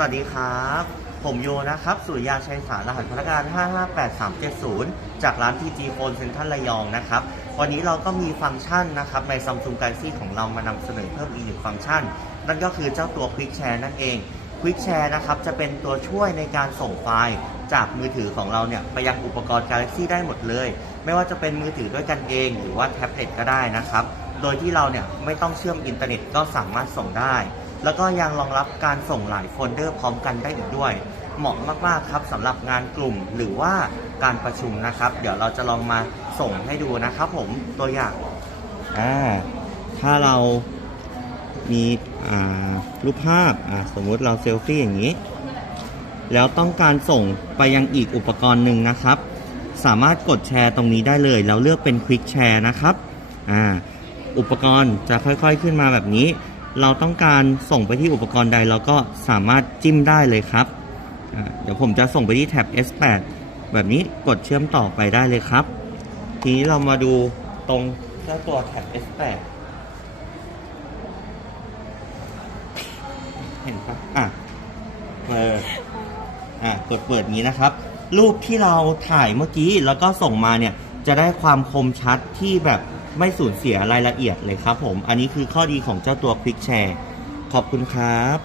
สวัสดีครับ ผมโยนะครับ สุริยาชัยสารรหัสพนักงาน 558370 จากร้าน PG Phone เซ็นทรัลระยองนะครับ วันนี้เราก็มีฟังก์ชันนะครับ ใน Samsung Galaxy ของเรามานำเสนอเพิ่มอีกหนึ่งฟังก์ชัน นั่นก็คือเจ้าตัว Quick Share นั่นเอง Quick Share นะครับ จะเป็นตัวช่วยในการส่งไฟล์ จากมือถือของเราเนี่ย ไปยังอุปกรณ์ Galaxy ได้หมดเลย ไม่ว่าจะเป็นมือถือด้วยกันเอง หรือว่าแท็บเล็ตก็ได้นะครับ โดยที่เราเนี่ยไม่ต้องเชื่อมอินเทอร์เน็ตก็สามารถส่งได้ แล้วก็ยังรองรับการส่งหลายโฟลเดอร์พร้อมกันได้อีกด้วย เหมาะมากๆครับสำหรับงานกลุ่มหรือว่าการประชุมนะครับ เดี๋ยวเราจะลองมาส่งให้ดูนะครับผมตัวอย่างอ่าถ้าเรามีอ่ารูปภาพอ่าสมมุติเราเซลฟี่อย่างนี้ แล้วต้องการส่งไปยังอีกอุปกรณ์หนึ่งนะครับ สามารถกดแชร์ตรงนี้ได้เลย แล้วเลือกเป็น Quick Share นะครับอ่าอุปกรณ์จะค่อยๆขึ้นมาแบบนี้ เราต้องการส่งไปที่อุปกรณ์ใดเราก็สามารถจิ้มได้เลยครับ เดี๋ยวผมจะส่งไปที่แท็บ S8 แบบนี้กดเชื่อมต่อไปได้เลยครับ ทีนี้เรามาดูตรงเจ้าตัวแท็บ S8 เห็นปะอะเอออะกดเปิดนี้นะครับ รูปที่เราถ่ายเมื่อกี้แล้วก็ส่งมาเนี่ยจะได้ความคมชัดที่แบบ ไม่สูญเสียรายละเอียดเลยครับผม อันนี้คือข้อดีของเจ้าตัว Quick Share ขอบคุณครับ